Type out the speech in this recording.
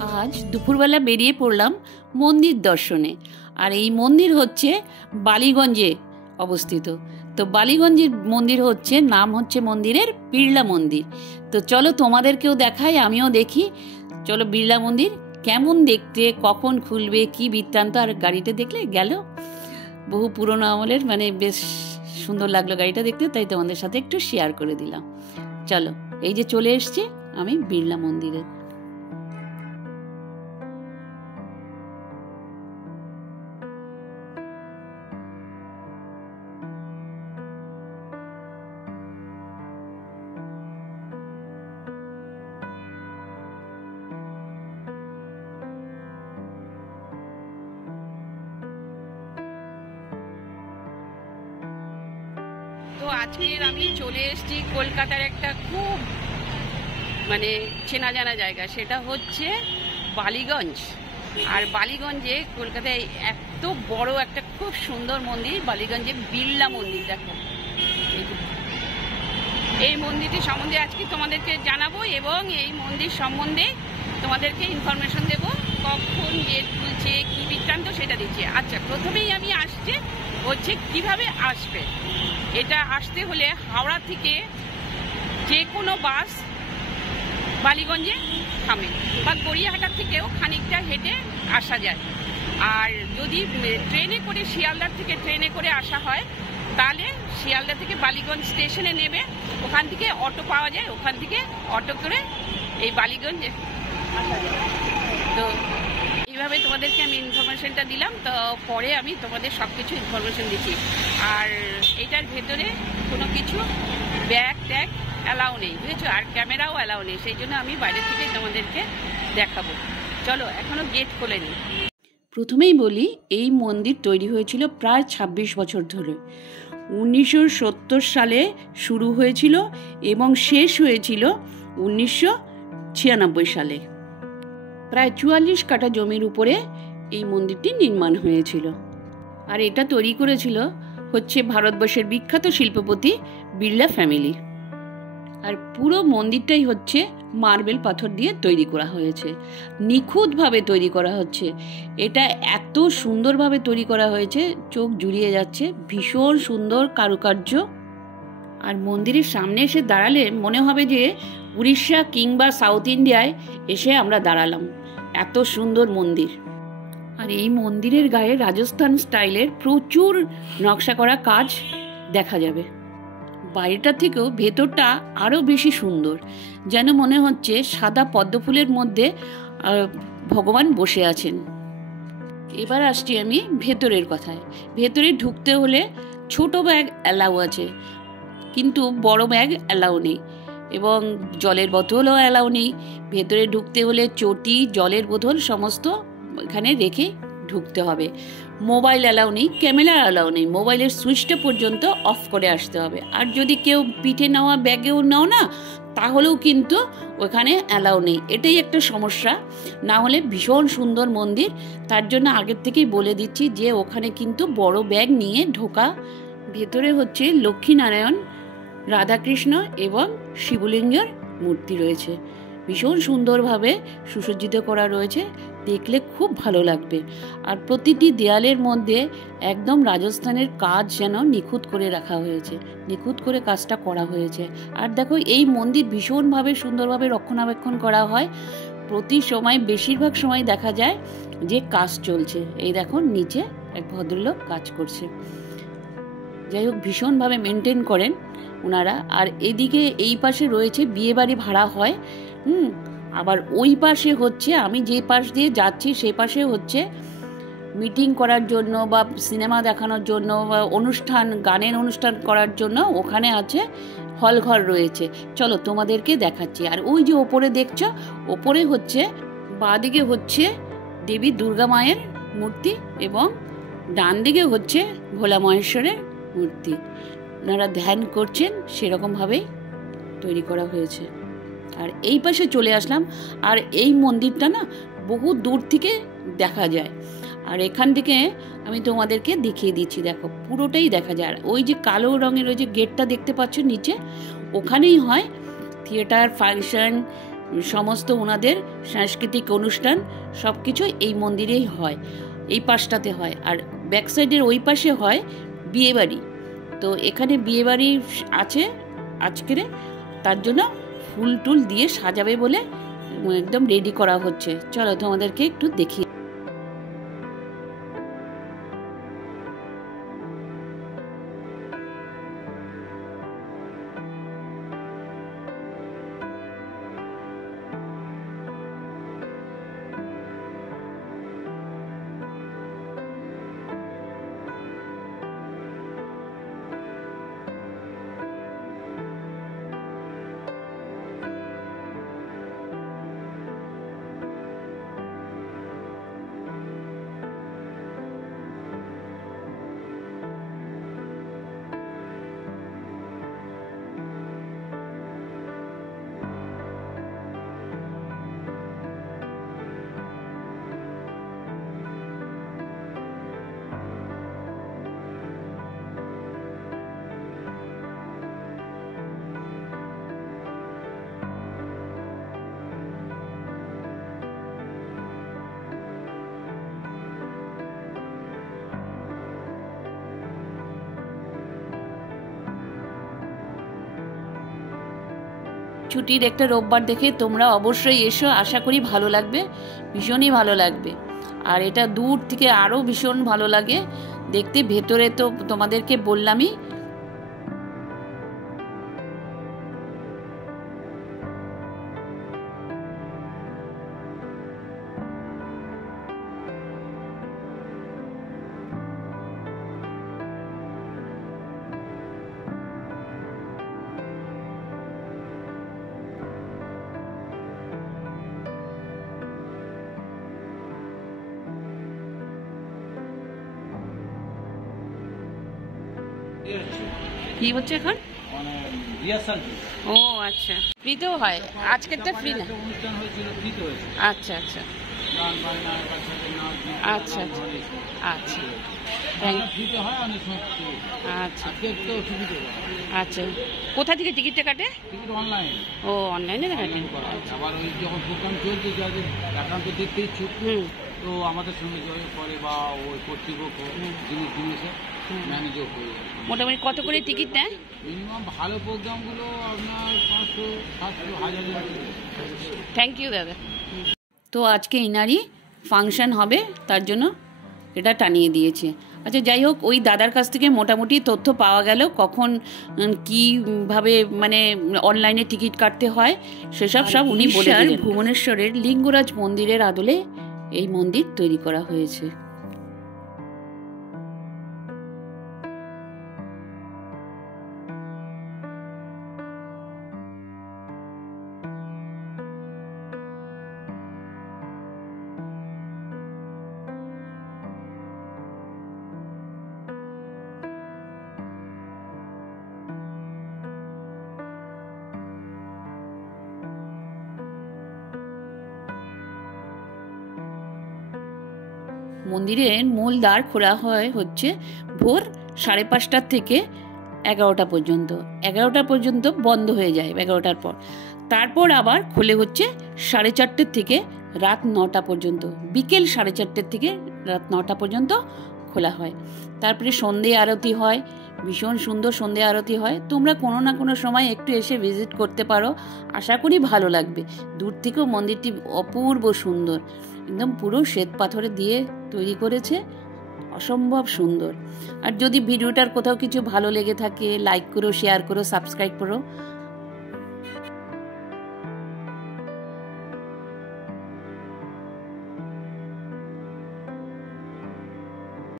আজ দুপুরবেলা বেরিয়ে পড়লাম মন্দির দর্শনে। আর এই মন্দির হচ্ছে বালিগঞ্জে অবস্থিত। তো বালিগঞ্জের মন্দির হচ্ছে, নাম হচ্ছে মন্দিরের বিড়লা মন্দির। তো চলো তোমাদেরকেও দেখাই, আমিও দেখি। চলো বিড়লা মন্দির কেমন দেখতে, কখন খুলবে, কি বৃত্তান্ত। আর গাড়িটা দেখলে গেল, বহু পুরনো আমলের, মানে বেশ সুন্দর লাগলো গাড়িটা দেখতে, তাই তোমাদের সাথে একটু শেয়ার করে দিলাম। চলো, এই যে চলে এসছি আমি বিড়লা মন্দিরে। তো আজকের আমি চলে এসেছি কলকাতার একটা খুব মানে চেনা জানা জায়গা, সেটা হচ্ছে বালিগঞ্জ। আর বালিগঞ্জে কলকাতায় এত বড় একটা খুব সুন্দর মন্দির, বালিগঞ্জে বিড়লা মন্দির। দেখো, এই মন্দিরটি সম্বন্ধে আজকে তোমাদেরকে জানাবো এবং এই মন্দির সম্বন্ধে তোমাদেরকে ইনফরমেশন দেব, কখন গেট খুলছে, কি বৃত্তান্ত সেটা দিচ্ছে। আচ্ছা, প্রথমেই আমি আসছে হচ্ছে কিভাবে আসবে। এটা আসতে হলে হাওড়া থেকে যে কোনো বাস বালিগঞ্জে থামে, বা গড়িয়াহাটার থেকেও খানিকটা হেঁটে আসা যায়। আর যদি ট্রেনে করে, শিয়ালদার থেকে ট্রেনে করে আসা হয়, তাহলে শিয়ালদা থেকে বালিগঞ্জ স্টেশনে নেবে, ওখান থেকে অটো পাওয়া যায়, ওখান থেকে অটো করে এই বালিগঞ্জ আসা যায়। তো এইভাবে তোমাদেরকে আমি ইনফরমেশনটা দিলাম। তো পরে আমি তোমাদের সব কিছু ইনফরমেশন দিচ্ছি। আর এটার ভেতরে কোনো কিছু ব্যাগ ট্যাগ অ্যালাউ নেই, বুঝেছো, আর ক্যামেরাও অ্যালাউ নেই, সেই জন্য আমি বাইরে থেকে তোমাদেরকে দেখাবো। চলো, এখনো গেট খোলেনি। প্রথমেই বলি, এই মন্দির তৈরি হয়েছিল প্রায় 26 বছর ধরে। 1970 সালে শুরু হয়েছিল এবং শেষ হয়েছিল 1996 সালে। প্রায় 44 কাঠা জমির উপরে এই মন্দিরটি নির্মাণ হয়েছিল। আর এটা তৈরি করেছিল হচ্ছে ভারতবর্ষের বিখ্যাত শিল্পপতি বিড়লা ফ্যামিলি। আর পুরো মন্দিরটাই হচ্ছে মার্বেল পাথর দিয়ে তৈরি করা হয়েছে, নিখুঁতভাবে তৈরি করা হচ্ছে। এটা এত সুন্দরভাবে তৈরি করা হয়েছে, চোখ জুড়িয়ে যাচ্ছে, ভীষণ সুন্দর কারুকার্য। আর মন্দিরের সামনে এসে দাঁড়ালে মনে হবে যে উড়িষ্যা কিংবা সাউথ ইন্ডিয়ায় এসে আমরা দাঁড়ালাম, এত সুন্দর মন্দির। আর এই মন্দিরের গায়ে রাজস্থান স্টাইলের প্রচুর নকশা করা কাজ দেখা যাবে। বাইরেটা থেকেও ভেতরটা আরও বেশি সুন্দর, যেন মনে হচ্ছে সাদা পদ্মফুলের মধ্যে ভগবান বসে আছেন। এবার আসছি আমি ভেতরের কথায়। ভেতরে ঢুকতে হলে ছোট ব্যাগ অ্যালাউ আছে, কিন্তু বড় ব্যাগ অ্যালাউ নেই, এবং জলের বোতলও অ্যালাউ নেই। ভেতরে ঢুকতে হলে চটি, জলের বোতল সমস্ত এখানে রেখে ঢুকতে হবে। মোবাইল অ্যালাউ নেই, ক্যামেরা অ্যালাউ নেই, মোবাইলের সুইচটা পর্যন্ত অফ করে আসতে হবে। আর যদি কেউ পিঠে নেওয়া ব্যাগেও নাও না, তাহলেও কিন্তু ওখানে অ্যালাউ নেই। এটাই একটা সমস্যা। না হলে ভীষণ সুন্দর মন্দির, তার জন্য আগের থেকেই বলে দিচ্ছি যে ওখানে কিন্তু বড় ব্যাগ নিয়ে ঢোকা। ভেতরে হচ্ছে লক্ষ্মীনারায়ণ, রাধাকৃষ্ণ এবং শিবলিঙ্গের মূর্তি রয়েছে, ভীষণ সুন্দরভাবে সুসজ্জিত করা রয়েছে, দেখলে খুব ভালো লাগবে। আর প্রতিটি দেয়ালের মধ্যে একদম রাজস্থানের কাজ যেন নিখুঁত করে রাখা হয়েছে, নিখুঁত করে কাজটা করা হয়েছে। আর দেখো, এই মন্দির ভীষণভাবে সুন্দরভাবে রক্ষণাবেক্ষণ করা হয়। প্রতি সময়, বেশিরভাগ সময় দেখা যায় যে কাজ চলছে। এই দেখো, নিচে এক ভদ্রলোক কাজ করছে। যাই হোক, ভীষণভাবে মেনটেন করেন ওনারা। আর এদিকে এই পাশে রয়েছে বিয়ে বাড়ি ভাড়া হয়। আবার ওই পাশে হচ্ছে, আমি যে পাশ দিয়ে যাচ্ছি সেই পাশে হচ্ছে মিটিং করার জন্য বা সিনেমা দেখানোর জন্য বা অনুষ্ঠান, গানের অনুষ্ঠান করার জন্য ওখানে আছে হল ঘর রয়েছে। চলো তোমাদেরকে দেখাচ্ছি। আর ওই যে ওপরে দেখছো, ওপরে হচ্ছে বাঁদিকে হচ্ছে দেবী দুর্গা মায়ের মূর্তি এবং ডান দিকে হচ্ছে ভোলা মহেশ্বরের মূর্তি। ওনারা ধ্যান করছেন, সেরকমভাবেই তৈরি করা হয়েছে। আর এই পাশে চলে আসলাম। আর এই মন্দিরটা না বহু দূর থেকে দেখা যায়। আর এখান থেকে আমি তোমাদেরকে দেখিয়ে দিচ্ছি, দেখো পুরোটাই দেখা যায়। আর ওই যে কালো রঙের ওই যে গেটটা দেখতে পাচ্ছ নিচে, ওখানেই হয় থিয়েটার, ফাংশন, সমস্ত ওনাদের সাংস্কৃতিক অনুষ্ঠান সব কিছু এই মন্দিরেই হয়, এই পাশটাতে হয়। আর ব্যাক সাইডের ওই পাশে হয় বিয়েবাড়ি। তো এখানে বিয়েবাড়ি আছে আজকের, তার জন্য ফুল টুল দিয়ে সাজাবে বলে একদম রেডি করা হচ্ছে। চলো তোমাদেরকে একটু দেখি। ছুটির একটা রোববার দেখে তোমরা অবশ্যই এসো, আশা করি ভালো লাগবে, ভীষণই ভালো লাগবে। আর এটা দূর থেকে আরও ভীষণ ভালো লাগে দেখতে। ভেতরে তো তোমাদেরকে বললামই। কি হচ্ছে এখন? ও আচ্ছা, ফ্রিতেও হয়? আজকেরটা ফ্রি না? আচ্ছা আচ্ছা আচ্ছা আচ্ছা আচ্ছা আচ্ছা। কোথা থেকে টিকিটটা কাটে? ও অনলাইনে কাটে। তো আমাদের সঙ্গে জয়েন করে বা ওই কর্তৃপক্ষ জিনিসে ম্যানেজও হয়ে যায়। মোটামুটি কত করে টিকিট নেয়? মিনিমাম ভালো প্রোগ্রামগুলো আপনার 500, 700, 1000। থ্যাংক ইউ দাদা। তো আজকে ইনারই ফাংশন হবে, তার জন্য এটা টানিয়ে দিয়েছে। আচ্ছা যাই হোক, ওই দাদার কাছ থেকে মোটামুটি তথ্য পাওয়া গেল কখন কীভাবে মানে অনলাইনে টিকিট কাটতে হয় সেসব সব উনি বলে দিলেন। ভুবনেশ্বরের লিঙ্গরাজ মন্দিরের আদলে এই মন্দির তৈরি করা হয়েছে। মন্দিরের মূল দ্বার খোলা হয় হচ্ছে ভোর 5:30 থেকে 11টা পর্যন্ত। 11টা পর্যন্ত বন্ধ হয়ে যায় 11টার পর। তারপর আবার খোলে হচ্ছে 4:30 থেকে রাত 9টা পর্যন্ত। বিকেল 4:30 থেকে রাত 9টা পর্যন্ত খোলা হয়। তারপরে সন্ধে আরতি হয়, ভীষণ সুন্দর সন্ধে আরতি হয়। তোমরা কোনো না কোনো সময় একটু এসে ভিজিট করতে পারো, আশা করি ভালো লাগবে। দূর থেকেও মন্দিরটি অপূর্ব সুন্দর, একদম পুরো শ্বেত পাথরে দিয়ে তৈরি করেছে, অসম্ভব সুন্দর। আর যদি ভিডিওটার কোথাও কিছু ভালো লেগে থাকে লাইক করো, শেয়ার করো, সাবস্ক্রাইব করো।